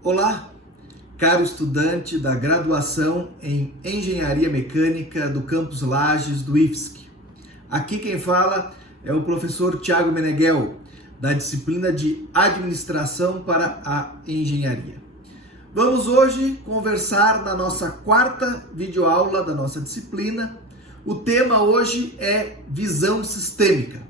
Olá, caro estudante da graduação em Engenharia Mecânica do Campus Lages do IFSC. Aqui quem fala é o professor Thiago Meneghel, da disciplina de Administração para a Engenharia. Vamos hoje conversar na nossa quarta videoaula da nossa disciplina. O tema hoje é visão sistêmica.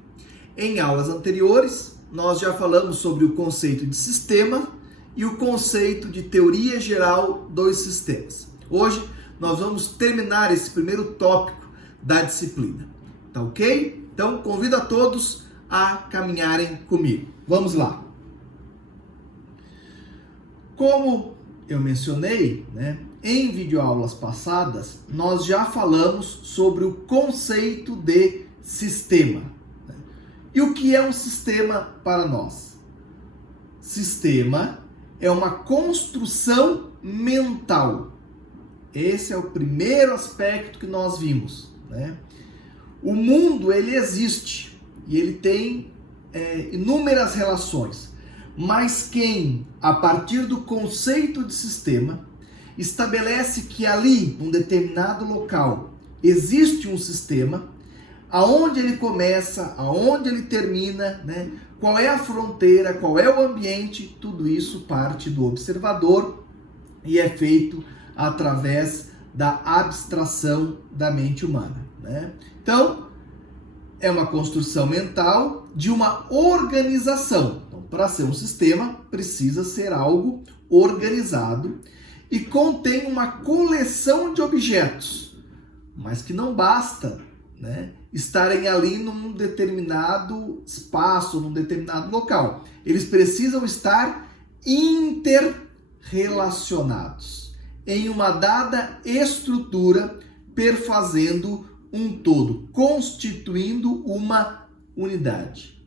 Em aulas anteriores, nós já falamos sobre o conceito de sistema e o conceito de teoria geral dos sistemas. Hoje nós vamos terminar esse primeiro tópico da disciplina, tá ok? Então convido a todos a caminharem comigo. Vamos lá. Como eu mencionei, em videoaulas passadas, nós já falamos sobre o conceito de sistema. E o que é um sistema para nós? Sistema é uma construção mental. Esse é o primeiro aspecto que nós vimos, O mundo, ele existe e ele tem inúmeras relações, mas quem, a partir do conceito de sistema, estabelece que ali, num determinado local, existe um sistema, aonde ele começa, aonde ele termina, qual é a fronteira, qual é o ambiente, tudo isso parte do observador e é feito através da abstração da mente humana. Então, é uma construção mental de uma organização. Então, para ser um sistema, precisa ser algo organizado e contém uma coleção de objetos, mas que não basta, estarem ali num determinado espaço, num determinado local. Eles precisam estar interrelacionados em uma dada estrutura, perfazendo um todo, constituindo uma unidade.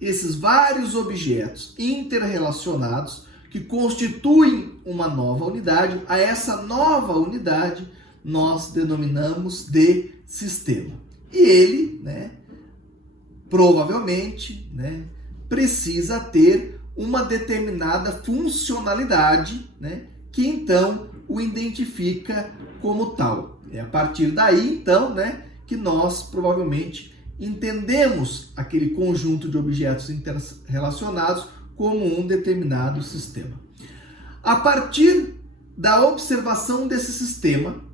Esses vários objetos interrelacionados que constituem uma nova unidade, a essa nova unidade nós denominamos de sistema. E ele, provavelmente, precisa ter uma determinada funcionalidade, que então o identifica como tal. É a partir daí, então, que nós provavelmente entendemos aquele conjunto de objetos interrelacionados como um determinado sistema. A partir da observação desse sistema,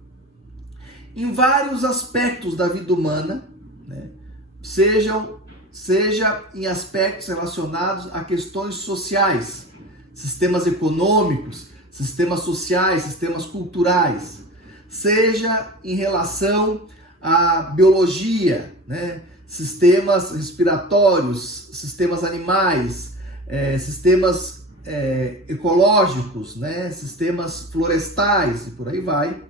em vários aspectos da vida humana, seja em aspectos relacionados a questões sociais, sistemas econômicos, sistemas sociais, sistemas culturais, seja em relação à biologia, sistemas respiratórios, sistemas animais, sistemas ecológicos, sistemas florestais e por aí vai,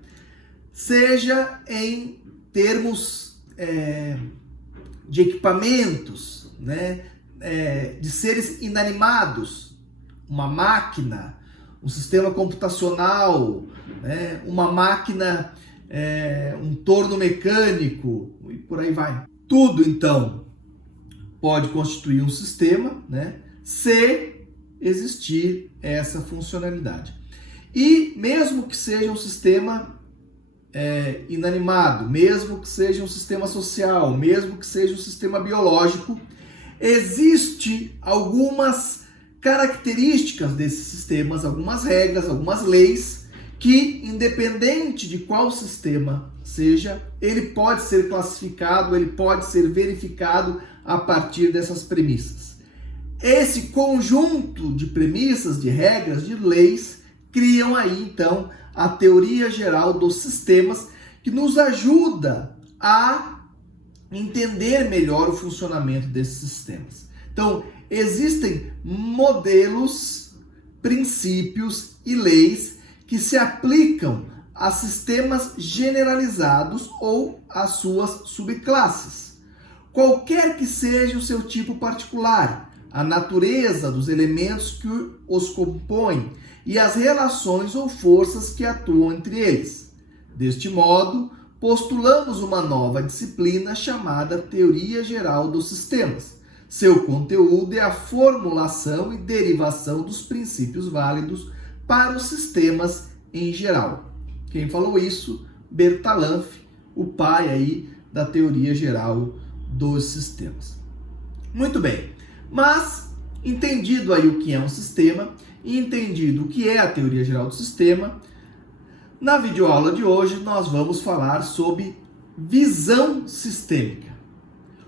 seja em termos de equipamentos, de seres inanimados, uma máquina, um sistema computacional, uma máquina, um torno mecânico e por aí vai. Tudo, então, pode constituir um sistema, se existir essa funcionalidade. E mesmo que seja um sistema inanimado, mesmo que seja um sistema social, mesmo que seja um sistema biológico, existe algumas características desses sistemas, algumas regras, algumas leis, que independente de qual sistema seja, ele pode ser classificado, ele pode ser verificado a partir dessas premissas. Esse conjunto de premissas, de regras, de leis, criam aí então a teoria geral dos sistemas, que nos ajuda a entender melhor o funcionamento desses sistemas. Então, existem modelos, princípios e leis que se aplicam a sistemas generalizados ou às suas subclasses. Qualquer que seja o seu tipo particular, a natureza dos elementos que os compõem e as relações ou forças que atuam entre eles. Deste modo, postulamos uma nova disciplina chamada Teoria Geral dos Sistemas, Seu conteúdo é a formulação e derivação dos princípios válidos para os sistemas em geral. Quem falou isso? Bertalanffy, o pai aí da teoria geral dos sistemas. Muito bem, mas entendido aí o que é um sistema e entendido o que é a teoria geral do sistema, na videoaula de hoje nós vamos falar sobre visão sistêmica.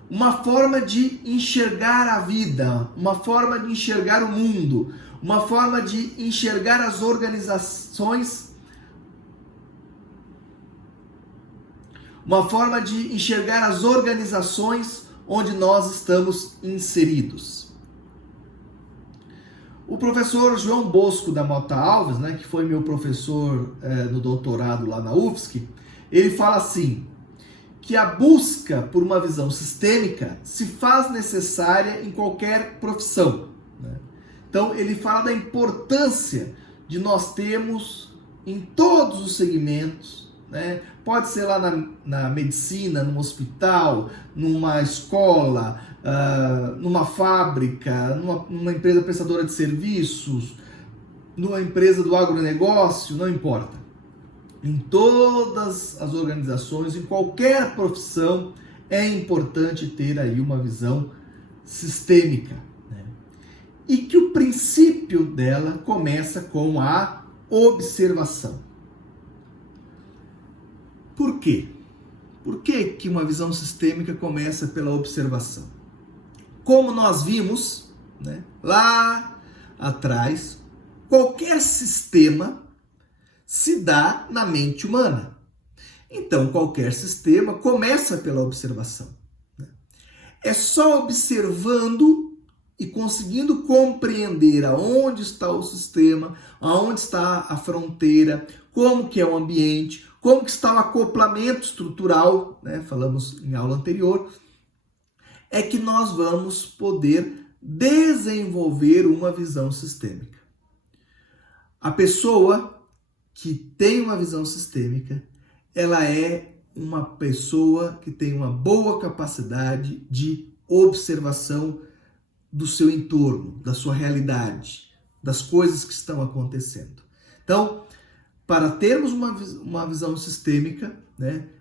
Uma forma de enxergar a vida, uma forma de enxergar o mundo, uma forma de enxergar as organizações, uma forma de enxergar as organizações onde nós estamos inseridos. O professor João Bosco da Mota Alves, que foi meu professor no doutorado lá na UFSC, ele fala assim, que a busca por uma visão sistêmica se faz necessária em qualquer profissão. Então, ele fala da importância de nós termos em todos os segmentos, pode ser lá na medicina, num hospital, numa escola, numa fábrica, numa empresa prestadora de serviços, numa empresa do agronegócio, não importa. Em todas as organizações, em qualquer profissão, é importante ter aí uma visão sistêmica. E que o princípio dela começa com a observação. Por quê? Por que uma visão sistêmica começa pela observação? Como nós vimos, lá atrás, qualquer sistema se dá na mente humana. Então, qualquer sistema começa pela observação. É só observando e conseguindo compreender aonde está o sistema, aonde está a fronteira, como que é o ambiente, como que está o acoplamento estrutural, falamos em aula anterior, é que nós vamos poder desenvolver uma visão sistêmica. A pessoa que tem uma visão sistêmica, ela é uma pessoa que tem uma boa capacidade de observação do seu entorno, da sua realidade, das coisas que estão acontecendo. Então, para termos uma visão sistêmica,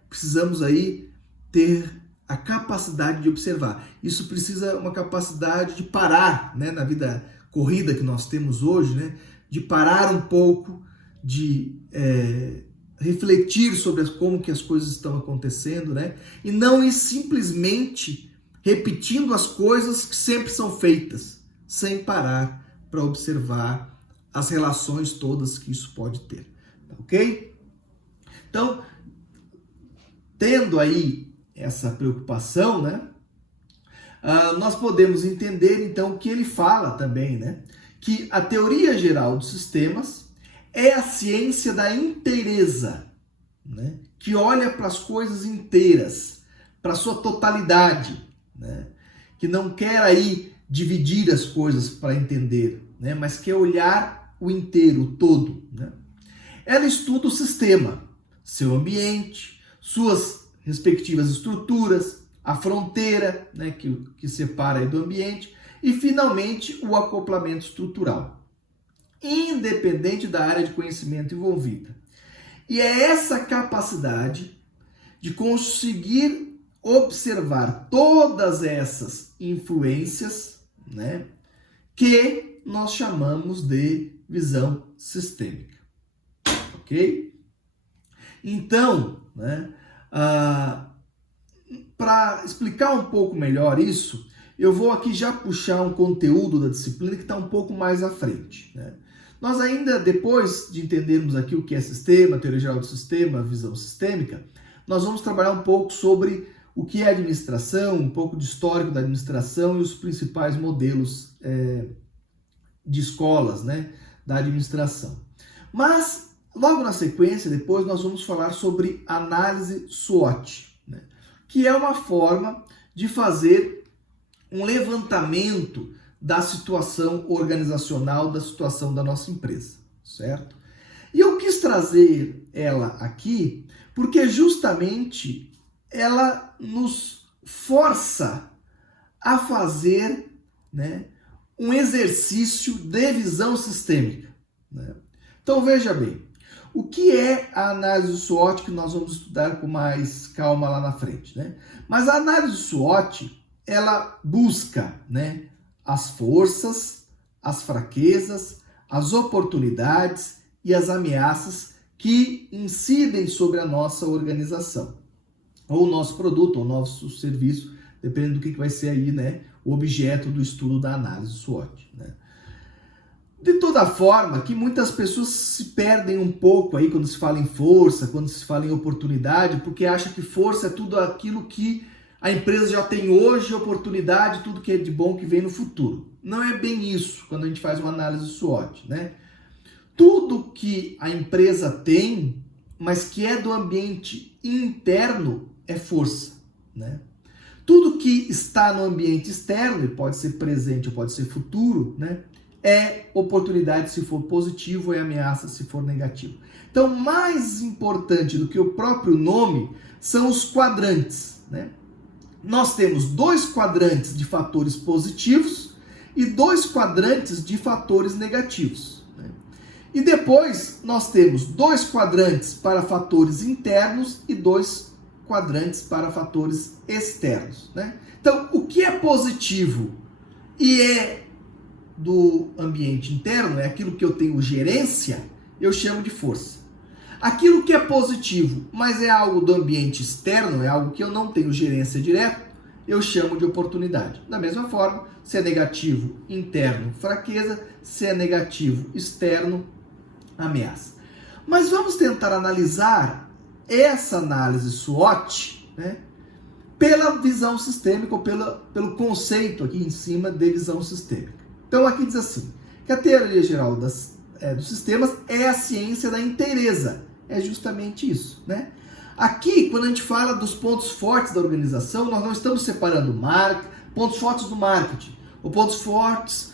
precisamos aí ter a capacidade de observar. Isso precisa uma capacidade de parar, na vida corrida que nós temos hoje, de parar um pouco, de refletir sobre como que as coisas estão acontecendo, e não ir simplesmente repetindo as coisas que sempre são feitas, sem parar para observar as relações todas que isso pode ter, ok? Então, tendo aí essa preocupação, nós podemos entender então que ele fala também, que a teoria geral dos sistemas é a ciência da inteireza, que olha para as coisas inteiras, para a sua totalidade, que não quer aí dividir as coisas para entender, mas quer olhar o inteiro, o todo. Ela estuda o sistema, seu ambiente, suas respectivas estruturas, a fronteira, que separa aí do ambiente, e finalmente o acoplamento estrutural, independente da área de conhecimento envolvida. E é essa capacidade de conseguir observar todas essas influências, que nós chamamos de visão sistêmica. Ok? Então, para explicar um pouco melhor isso, eu vou aqui já puxar um conteúdo da disciplina que está um pouco mais à frente. Nós ainda, depois de entendermos aqui o que é sistema, teoria geral do sistema, visão sistêmica, nós vamos trabalhar um pouco sobre o que é administração, um pouco de histórico da administração e os principais modelos de escolas, da administração. Mas, logo na sequência, depois nós vamos falar sobre análise SWOT, que é uma forma de fazer um levantamento da situação organizacional, da situação da nossa empresa, certo? E eu quis trazer ela aqui porque justamente ela nos força a fazer, né, um exercício de visão sistêmica, né? Então veja bem, o que é a análise do SWOT, que nós vamos estudar com mais calma lá na frente, né? Mas a análise do SWOT, ela busca, né, as forças, as fraquezas, as oportunidades e as ameaças que incidem sobre a nossa organização, ou o nosso produto, ou o nosso serviço, dependendo do que vai ser aí, né, o objeto do estudo da análise do SWOT, né? De toda forma, que muitas pessoas se perdem um pouco aí quando se fala em força, quando se fala em oportunidade, porque acham que força é tudo aquilo que a empresa já tem hoje, oportunidade, tudo que é de bom que vem no futuro. Não é bem isso quando a gente faz uma análise SWOT, né? Tudo que a empresa tem, mas que é do ambiente interno, é força, né? Tudo que está no ambiente externo, e pode ser presente ou pode ser futuro, né, é oportunidade se for positivo e ameaça se for negativo. Então, mais importante do que o próprio nome são os quadrantes, né? Nós temos 2 quadrantes de fatores positivos e 2 quadrantes de fatores negativos, né? E depois nós temos 2 quadrantes para fatores internos e 2 quadrantes para fatores externos, né? Então, o que é positivo e é do ambiente interno, é aquilo que eu tenho gerência, eu chamo de força. Aquilo que é positivo, mas é algo do ambiente externo, é algo que eu não tenho gerência direta, eu chamo de oportunidade. Da mesma forma, se é negativo interno, fraqueza, se é negativo externo, ameaça. Mas vamos tentar analisar essa análise SWOT, né, pela visão sistêmica ou pelo conceito aqui em cima de visão sistêmica. Então aqui diz assim, que a teoria geral dos sistemas é a ciência da inteireza. É justamente isso, né? Aqui, quando a gente fala dos pontos fortes da organização, nós não estamos separando pontos fortes do marketing, ou pontos fortes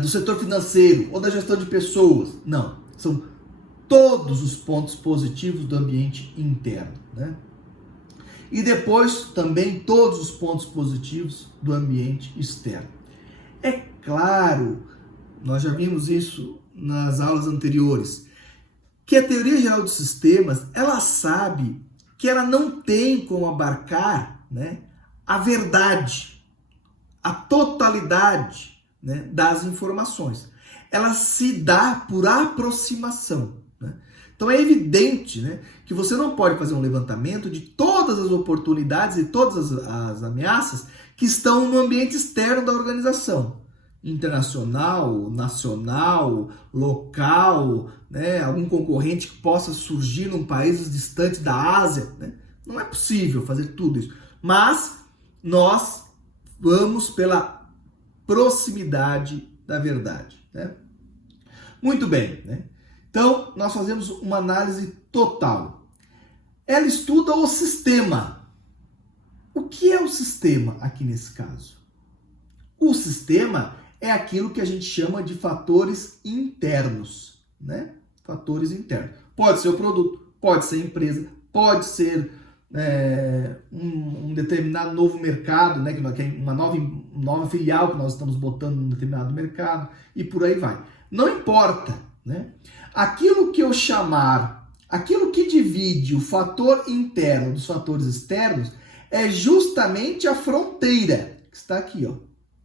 do setor financeiro, ou da gestão de pessoas. Não, são todos os pontos positivos do ambiente interno, né? E depois também todos os pontos positivos do ambiente externo. É claro, nós já vimos isso nas aulas anteriores, que a teoria geral dos sistemas, ela sabe que ela não tem como abarcar, né, a verdade, a totalidade, né, das informações. Ela se dá por aproximação, né? Então é evidente, né, que você não pode fazer um levantamento de todas as oportunidades e todas as ameaças que estão no ambiente externo da organização. Internacional, nacional, local, né, algum concorrente que possa surgir num país distante da Ásia, né? Não é possível fazer tudo isso. Mas nós vamos pela proximidade da verdade, né? Muito bem, né? Então, nós fazemos uma análise total. Ela estuda o sistema. O que é o sistema aqui nesse caso? O sistema é aquilo que a gente chama de fatores internos, né? Fatores internos. Pode ser o produto, pode ser a empresa, pode ser um determinado novo mercado, né? Uma nova filial que nós estamos botando num determinado mercado e por aí vai. Não importa, né? Aquilo que divide o fator interno dos fatores externos é justamente a fronteira, que está aqui, ó,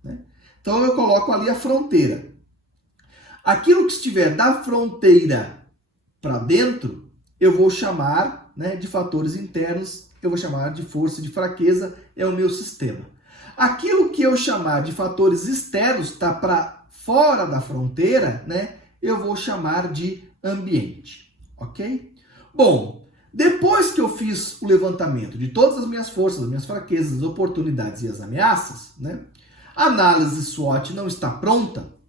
né? Então eu coloco ali a fronteira. Aquilo que estiver da fronteira para dentro, eu vou chamar, né, de fatores internos, eu vou chamar de força e de fraqueza, é o meu sistema. Aquilo que eu chamar de fatores externos, está para fora da fronteira, né, eu vou chamar de ambiente, ok? Bom, depois que eu fiz o levantamento de todas as minhas forças, as minhas fraquezas, as oportunidades e as ameaças, né, a análise SWOT não está pronta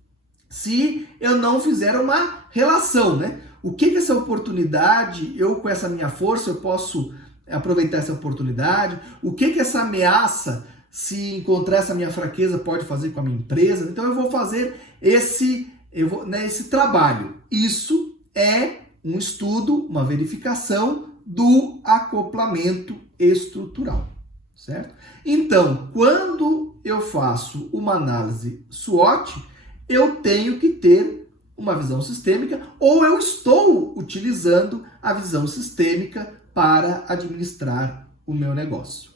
se eu não fizer uma relação, né? O que essa oportunidade, eu com essa minha força, eu posso aproveitar essa oportunidade? O que essa ameaça, se encontrar essa minha fraqueza, pode fazer com a minha empresa? Então eu vou fazer esse trabalho. Isso é um estudo, uma verificação do acoplamento estrutural. certo? Então, quando eu faço uma análise SWOT, eu tenho que ter uma visão sistêmica, ou eu estou utilizando a visão sistêmica para administrar o meu negócio.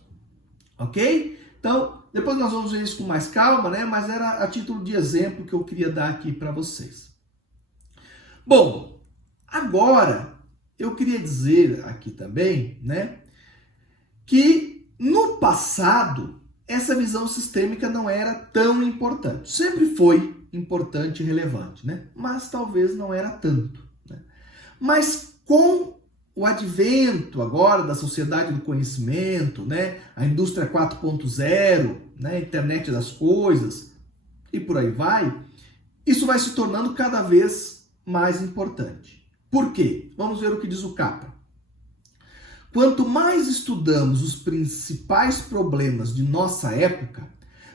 Ok? Então, depois nós vamos ver isso com mais calma, né? Mas era a título de exemplo que eu queria dar aqui para vocês. Bom, agora eu queria dizer aqui também, né, que no passado essa visão sistêmica não era tão importante. Sempre foi importante e relevante, né? Mas talvez não era tanto, né? Mas com o advento agora da sociedade do conhecimento, né, a indústria 4.0, né, a internet das coisas e por aí vai, isso vai se tornando cada vez mais importante. Por quê? Vamos ver o que diz o Capra. Quanto mais estudamos os principais problemas de nossa época,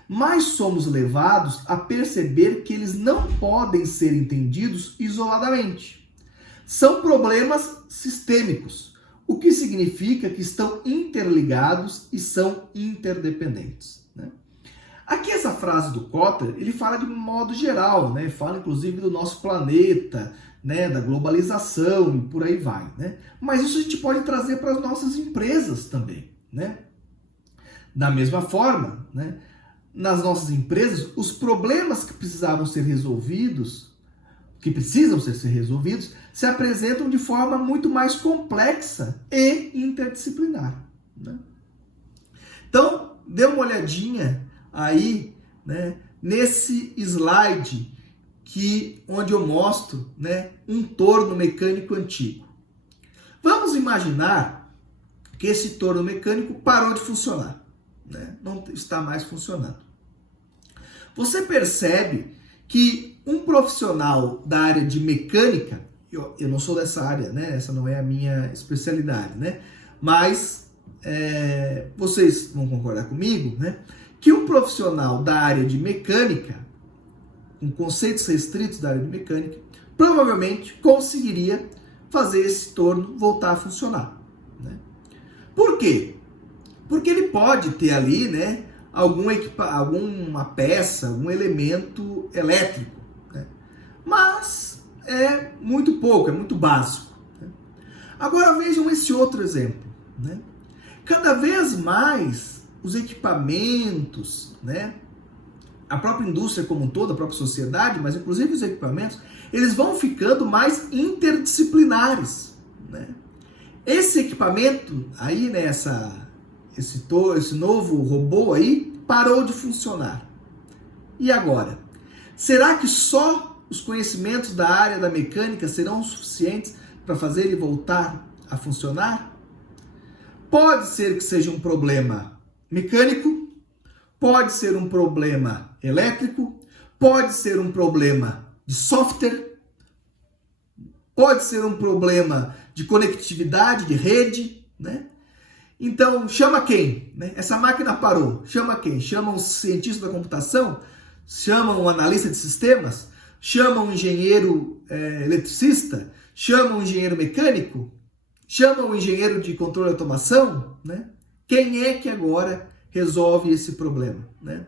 mais somos levados a perceber que eles não podem ser entendidos isoladamente. São problemas sistêmicos, o que significa que estão interligados e são interdependentes, né? Aqui essa frase do Kotler, ele fala de modo geral, né? Fala inclusive do nosso planeta, né? Da globalização e por aí vai, né? Mas isso a gente pode trazer para as nossas empresas também, né? Da mesma forma, né? Nas nossas empresas, os problemas que precisavam ser resolvidos, que precisam ser resolvidos, se apresentam de forma muito mais complexa e interdisciplinar, né? Então, dê uma olhadinha aí, né, nesse slide onde eu mostro, né, um torno mecânico antigo. Vamos imaginar que esse torno mecânico parou de funcionar, né? Não está mais funcionando. Você percebe que um profissional da área de mecânica, eu não sou dessa área, né? Essa não é a minha especialidade, né? Mas vocês vão concordar comigo, né? Que um profissional da área de mecânica, com conceitos restritos da área de mecânica, provavelmente conseguiria fazer esse torno voltar a funcionar, né? Por quê? Porque ele pode ter ali, né, alguma peça, algum elemento elétrico, né? Mas é muito pouco, é muito básico, né? Agora vejam esse outro exemplo, né? Cada vez mais os equipamentos, né, a própria indústria como um todo, a própria sociedade, mas inclusive os equipamentos, eles vão ficando mais interdisciplinares, né? Esse equipamento aí, né, esse novo robô aí parou de funcionar. E agora? Será que só os conhecimentos da área da mecânica serão suficientes para fazer ele voltar a funcionar? Pode ser que seja um problema mecânico, pode ser um problema elétrico, pode ser um problema de software, pode ser um problema de conectividade, de rede, né? Então, chama quem? Né? Essa máquina parou. Chama quem? Chama um cientista da computação? Chama um analista de sistemas? Chama um engenheiro eletricista? Chama um engenheiro mecânico? Chama um engenheiro de controle e automação? Né? Quem é que agora resolve esse problema, né?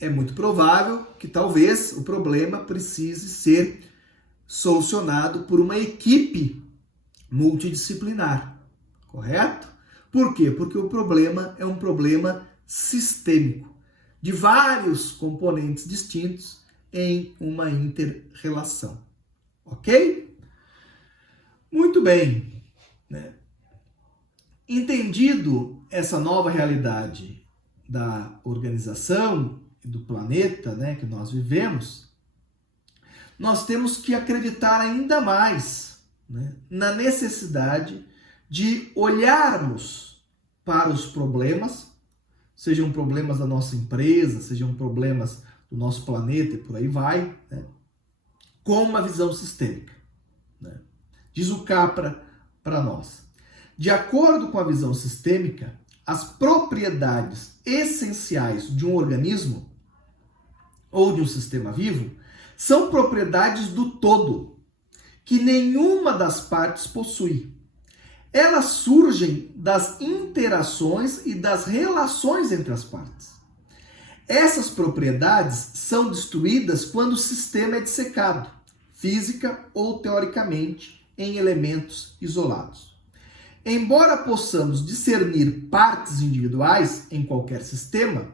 É muito provável que talvez o problema precise ser solucionado por uma equipe multidisciplinar. Correto? Por quê? Porque o problema é um problema sistêmico, de vários componentes distintos em uma inter-relação. Ok? Muito bem, né? Entendido essa nova realidade da organização e do planeta, né, que nós vivemos, nós temos que acreditar ainda mais, né, na necessidade de olharmos para os problemas, sejam problemas da nossa empresa, sejam problemas do nosso planeta e por aí vai, né, com uma visão sistêmica, né? Diz o Capra para nós. De acordo com a visão sistêmica, as propriedades essenciais de um organismo ou de um sistema vivo são propriedades do todo, que nenhuma das partes possui. elas surgem das interações e das relações entre as partes. Essas propriedades são destruídas quando o sistema é dissecado, física ou teoricamente, em elementos isolados. Embora possamos discernir partes individuais em qualquer sistema,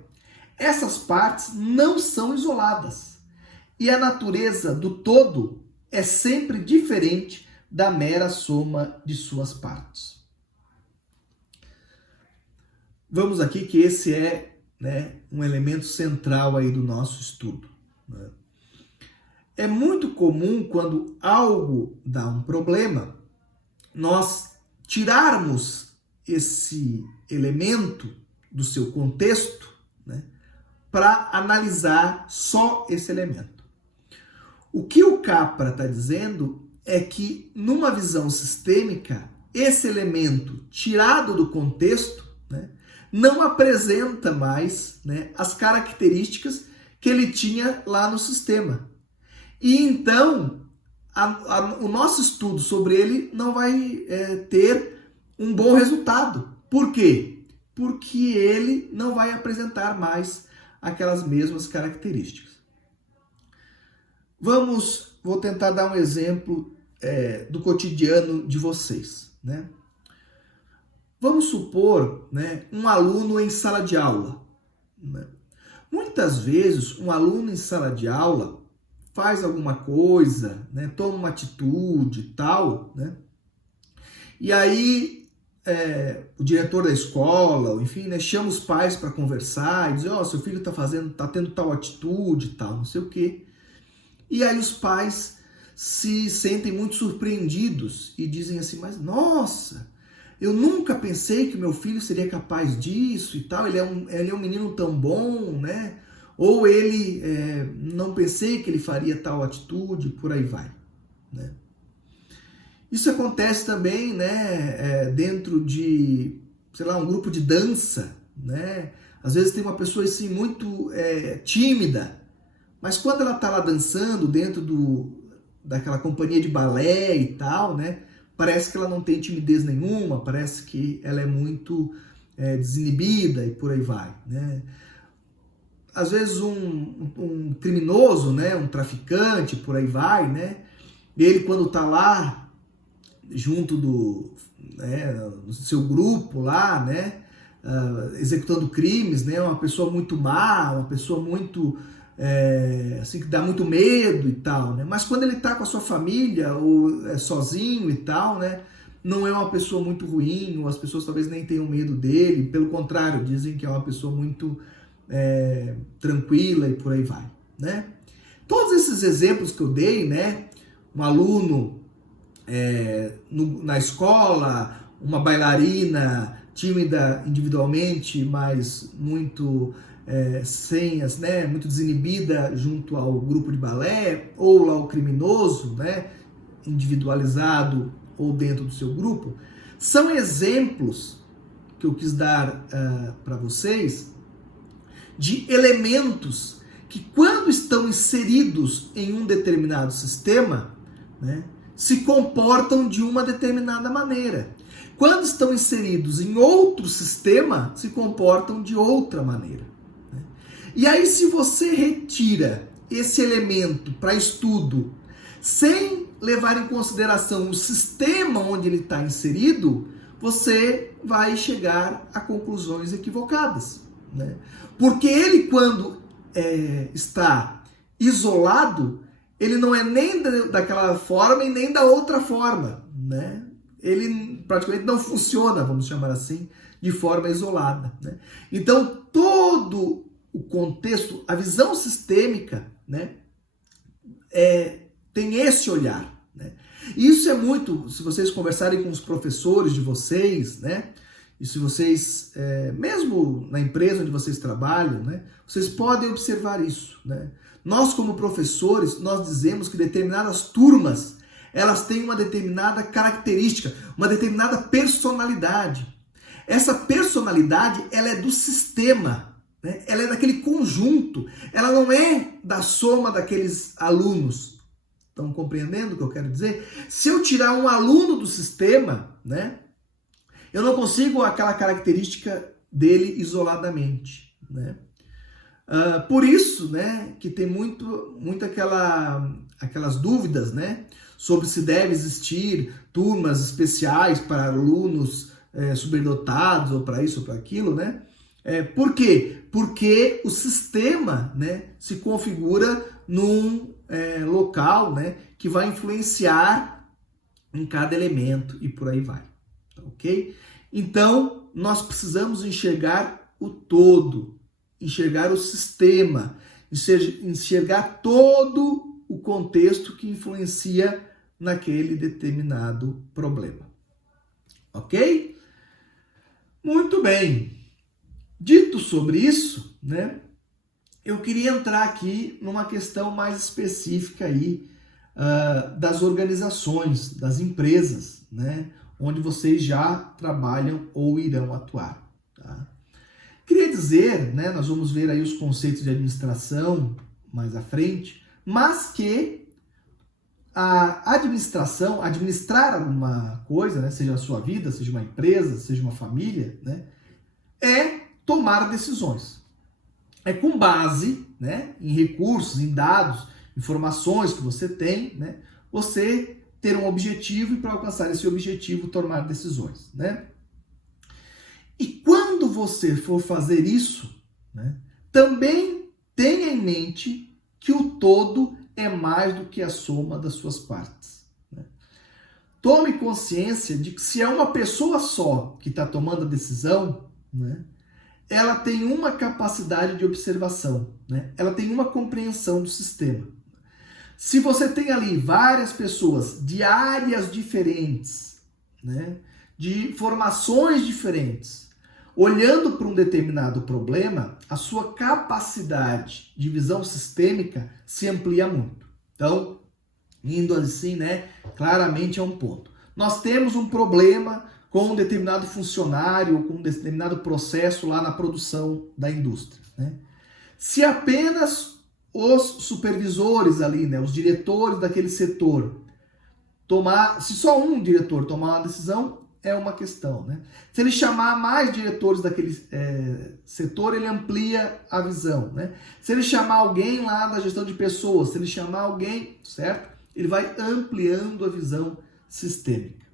essas partes não são isoladas e a natureza do todo é sempre diferente da mera soma de suas partes. Vamos aqui que esse é, um elemento central aí do nosso estudo. É muito comum quando algo dá um problema, nós tirarmos esse elemento do seu contexto, para analisar só esse elemento. O que o Capra está dizendo é que, numa visão sistêmica, esse elemento tirado do contexto, não apresenta mais, as características que ele tinha lá no sistema. E então, o nosso estudo sobre ele não vai ter um bom resultado. Por quê? Porque ele não vai apresentar mais aquelas mesmas características. Vou tentar dar um exemplo do cotidiano de vocês. Vamos supor, um aluno em sala de aula. Muitas vezes, um aluno em sala de aula faz alguma coisa, toma uma atitude e tal, e aí o diretor da escola, enfim, chama os pais para conversar e diz, seu filho está tendo tal atitude e tal, não sei o quê. E aí os pais se sentem muito surpreendidos e dizem assim, mas nossa, eu nunca pensei que meu filho seria capaz disso e tal, ele é um menino tão bom, ou ele, não pensei que ele faria tal atitude, por aí vai. Isso acontece também, dentro de, um grupo de dança, Às vezes tem uma pessoa assim muito tímida, mas quando ela está lá dançando dentro daquela companhia de balé e tal, parece que ela não tem timidez nenhuma, parece que ela é muito desinibida e por aí vai, Às vezes um criminoso, um traficante, por aí vai, ele quando está lá junto do seu grupo lá, executando crimes, é uma pessoa muito má, uma pessoa muito assim que dá muito medo e tal, Mas quando ele está com a sua família ou sozinho e tal, não é uma pessoa muito ruim, ou as pessoas talvez nem tenham medo dele, pelo contrário, dizem que é uma pessoa muito tranquila e por aí vai, Todos esses exemplos que eu dei, um aluno na escola, uma bailarina tímida individualmente, mas muito muito desinibida junto ao grupo de balé, ou lá o criminoso, individualizado ou dentro do seu grupo, são exemplos que eu quis dar para vocês de elementos que, quando estão inseridos em um determinado sistema, se comportam de uma determinada maneira. Quando estão inseridos em outro sistema, se comportam de outra maneira. E aí, se você retira esse elemento para estudo, sem levar em consideração o sistema onde ele está inserido, você vai chegar a conclusões equivocadas. Porque ele, quando está isolado, ele não é nem daquela forma e nem da outra forma, Ele praticamente não funciona, vamos chamar assim, de forma isolada, Então, todo o contexto, a visão sistêmica, tem esse olhar, Isso é muito, se vocês conversarem com os professores de vocês, e se vocês, mesmo na empresa onde vocês trabalham, vocês podem observar isso, Nós, como professores, nós dizemos que determinadas turmas, elas têm uma determinada característica, uma determinada personalidade. Essa personalidade, ela é do sistema, ela é daquele conjunto, ela não é da soma daqueles alunos. Estão compreendendo o que eu quero dizer? Se eu tirar um aluno do sistema, Eu não consigo aquela característica dele isoladamente, né? Por isso, né, que tem muito aquelas dúvidas, né, sobre se deve existir turmas especiais para alunos superdotados, ou para isso ou para aquilo, né? Por quê? Porque o sistema, né, se configura num local, né, que vai influenciar em cada elemento e por aí vai, ok? Então, nós precisamos enxergar o todo, enxergar o sistema, enxergar todo o contexto que influencia naquele determinado problema. Ok? Muito bem. Dito sobre isso, né, eu queria entrar aqui numa questão mais específica aí, das organizações, das empresas, né, onde vocês já trabalham ou irão atuar. Tá? Queria dizer, né, nós vamos ver aí os conceitos de administração mais à frente, mas que a administração, administrar alguma coisa, né, seja a sua vida, seja uma empresa, seja uma família, né, é tomar decisões. É com base, né, em recursos, em dados, informações que você tem, né, você ter um objetivo e para alcançar esse objetivo tomar decisões, né? E quando você for fazer isso, né, também tenha em mente que o todo é mais do que a soma das suas partes. Né? Tome consciência de que se é uma pessoa só que está tomando a decisão, né, ela tem uma capacidade de observação, né? Ela tem uma compreensão do sistema. Se você tem ali várias pessoas de áreas diferentes, né, de formações diferentes, olhando para um determinado problema, a sua capacidade de visão sistêmica se amplia muito. Então, indo assim, né, claramente é um ponto. Nós temos um problema com um determinado funcionário ou com um determinado processo lá na produção da indústria, né? Se apenas os supervisores ali, né, os diretores daquele setor, se só um diretor tomar uma decisão, é uma questão, né? Se ele chamar mais diretores daquele setor, ele amplia a visão, né? Se ele chamar alguém lá da gestão de pessoas, se ele chamar alguém, certo? Ele vai ampliando a visão sistêmica,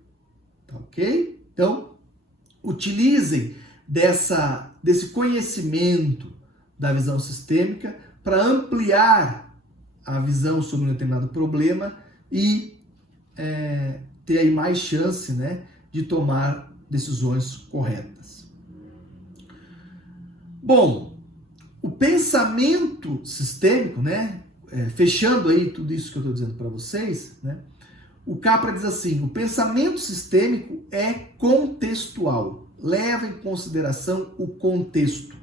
tá ok? Então, utilizem desse conhecimento da visão sistêmica para ampliar a visão sobre um determinado problema e ter aí mais chance, né, de tomar decisões corretas. Bom, o pensamento sistêmico, né, fechando aí tudo isso que eu estou dizendo para vocês, né, o Capra diz assim: o pensamento sistêmico é contextual, leva em consideração o contexto,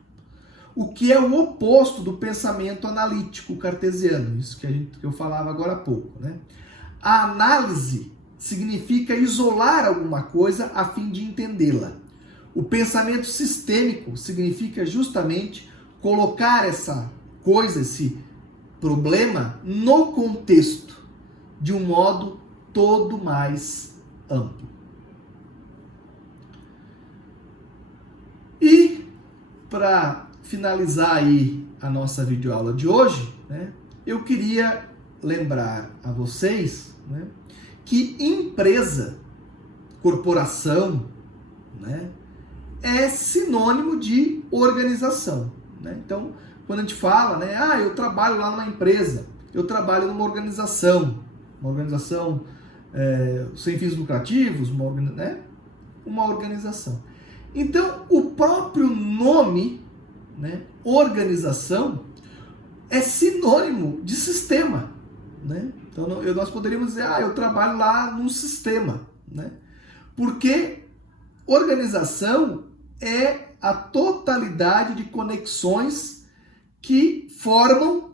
o que é o oposto do pensamento analítico cartesiano, isso que eu falava agora há pouco, né? A análise significa isolar alguma coisa a fim de entendê-la. O pensamento sistêmico significa justamente colocar essa coisa, esse problema, no contexto, de um modo todo mais amplo. E para finalizar aí a nossa videoaula de hoje, né, eu queria lembrar a vocês, né, que empresa, corporação, né, é sinônimo de organização. Né? Então, quando a gente fala, né, eu trabalho lá numa empresa, eu trabalho numa organização sem fins lucrativos, uma organização. Então, o próprio nome, né, organização, é sinônimo de sistema. Né? Então, nós poderíamos dizer, eu trabalho lá num sistema. Né? Porque organização é a totalidade de conexões que formam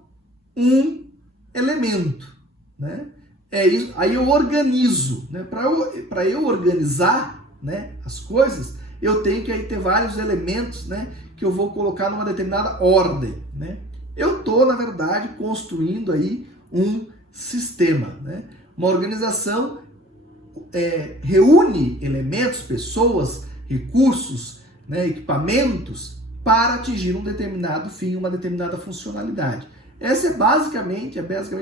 um elemento. Né? É isso. Aí eu organizo. Né? Para eu organizar, né, as coisas, eu tenho que aí ter vários elementos, né, que eu vou colocar numa determinada ordem. Né? Eu estou, na verdade, construindo aí um sistema. Né? Uma organização reúne elementos, pessoas, recursos, né, equipamentos para atingir um determinado fim, uma determinada funcionalidade. Esse é basicamente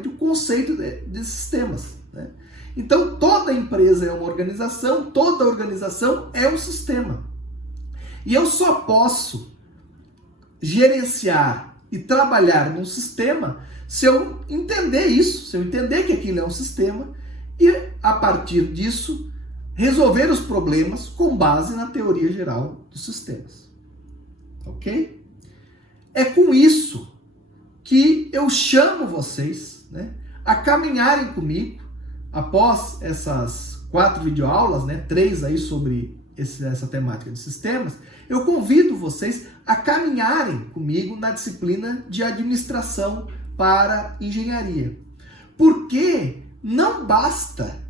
o conceito de sistemas, né? Então, toda empresa é uma organização, toda organização é um sistema. E eu só posso gerenciar e trabalhar num sistema se eu entender isso, se eu entender que aquilo é um sistema e, a partir disso, resolver os problemas com base na teoria geral dos sistemas. Ok? É com isso que eu chamo vocês, né, a caminharem comigo após essas 4 videoaulas, né, 3 aí sobre essa temática de sistemas. Eu convido vocês a caminharem comigo na disciplina de administração para engenharia. Porque não basta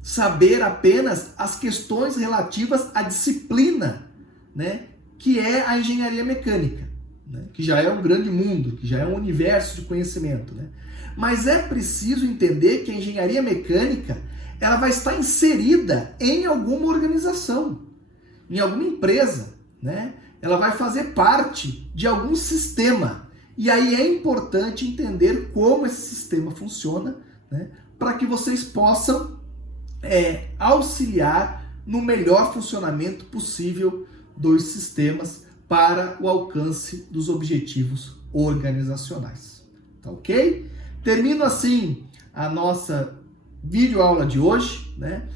saber apenas as questões relativas à disciplina, né, que é a engenharia mecânica, né, que já é um grande mundo, que já é um universo de conhecimento, né? Mas é preciso entender que a engenharia mecânica ela vai estar inserida em alguma organização, em alguma empresa, né? Ela vai fazer parte de algum sistema. E aí é importante entender como esse sistema funciona, né, para que vocês possam auxiliar no melhor funcionamento possível dos sistemas para o alcance dos objetivos organizacionais. Tá ok? Termino assim a nossa videoaula de hoje, né,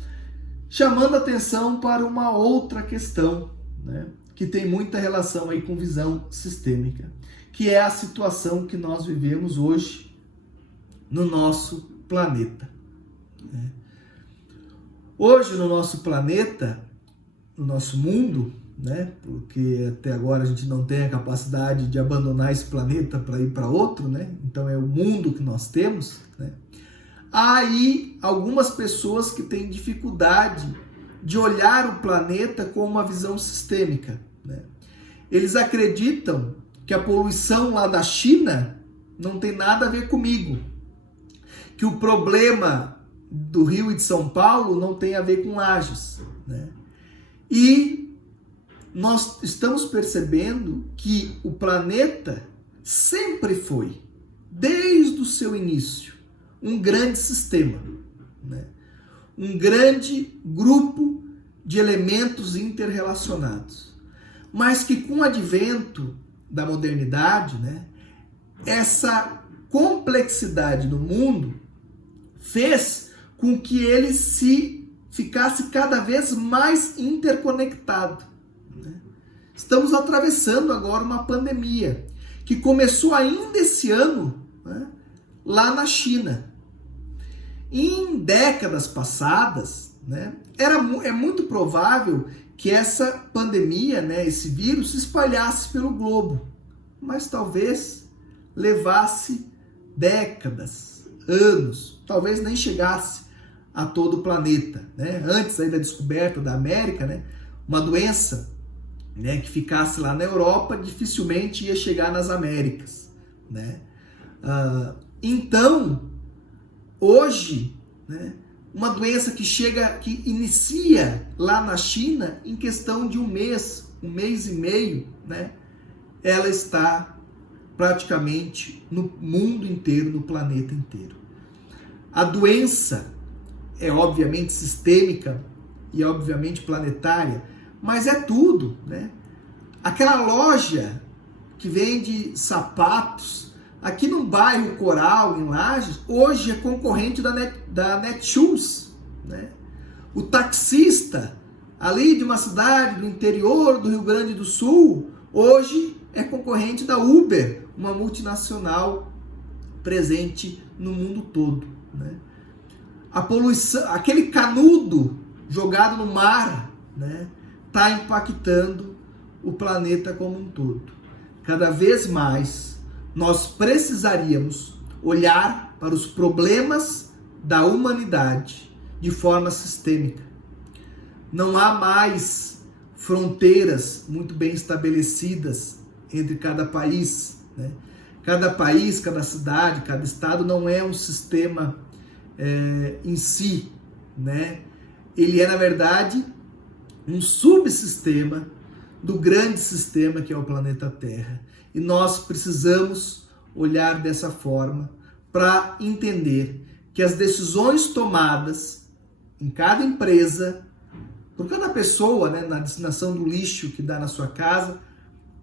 chamando atenção para uma outra questão, né, que tem muita relação aí com visão sistêmica, que é a situação que nós vivemos hoje no nosso planeta, né? Hoje no nosso planeta, no nosso mundo, né, porque até agora a gente não tem a capacidade de abandonar esse planeta para ir para outro, né? Então é o mundo que nós temos, né? Há aí algumas pessoas que têm dificuldade de olhar o planeta com uma visão sistêmica, né? Eles acreditam que a poluição lá da China não tem nada a ver comigo, que o problema do Rio e de São Paulo não tem a ver com Lages, né? E nós estamos percebendo que o planeta sempre foi, desde o seu início, um grande sistema, né? Um grande grupo de elementos interrelacionados, mas que com o advento da modernidade, né, essa complexidade do mundo fez com que ele ficasse cada vez mais interconectado, né? Estamos atravessando agora uma pandemia que começou ainda esse ano, né, lá na China. Em décadas passadas, né, é muito provável que essa pandemia, né, esse vírus, se espalhasse pelo globo, mas talvez levasse décadas, anos, talvez nem chegasse a todo o planeta, né? Antes aí da descoberta da América, né, uma doença, né, que ficasse lá na Europa dificilmente ia chegar nas Américas, né? Então, hoje, né, uma doença que inicia lá na China em questão de um mês e meio, né, ela está praticamente no mundo inteiro, no planeta inteiro. A doença é obviamente sistêmica e obviamente planetária, mas é tudo, né? Aquela loja que vende sapatos aqui no bairro Coral, em Lages, hoje é concorrente da Netshoes, né? O taxista ali de uma cidade do interior do Rio Grande do Sul, hoje é concorrente da Uber, uma multinacional presente no mundo todo, né? A poluição, aquele canudo jogado no mar, né, está impactando o planeta como um todo. Cada vez mais nós precisaríamos olhar para os problemas da humanidade de forma sistêmica. Não há mais fronteiras muito bem estabelecidas entre cada país, né? Cada país, cada cidade, cada estado não é um sistema em si, né? Ele é, na verdade, um subsistema do grande sistema que é o planeta Terra. E nós precisamos olhar dessa forma para entender que as decisões tomadas em cada empresa, por cada pessoa, né, na destinação do lixo que dá na sua casa,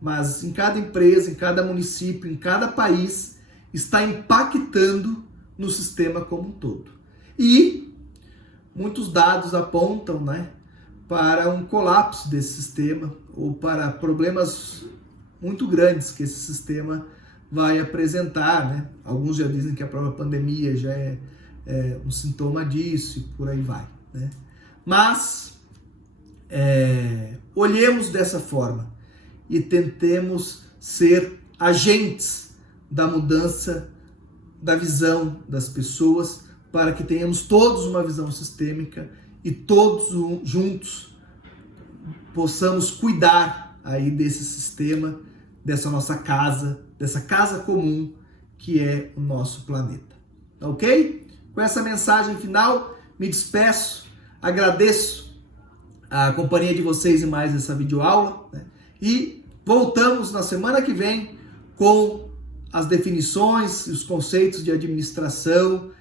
mas em cada empresa, em cada município, em cada país, está impactando no sistema como um todo. E muitos dados apontam, né, para um colapso desse sistema ou para problemas muito grandes que esse sistema vai apresentar, né? Alguns já dizem que a própria pandemia já é um sintoma disso e por aí vai, né? Mas olhemos dessa forma e tentemos ser agentes da mudança da visão das pessoas para que tenhamos todos uma visão sistêmica e todos juntos possamos cuidar aí desse sistema, dessa nossa casa, dessa casa comum que é o nosso planeta. Ok? Com essa mensagem final, me despeço, agradeço a companhia de vocês em mais essa videoaula, né? E voltamos na semana que vem com as definições e os conceitos de administração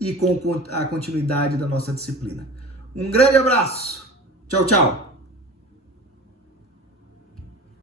e com a continuidade da nossa disciplina. Um grande abraço. Tchau, tchau.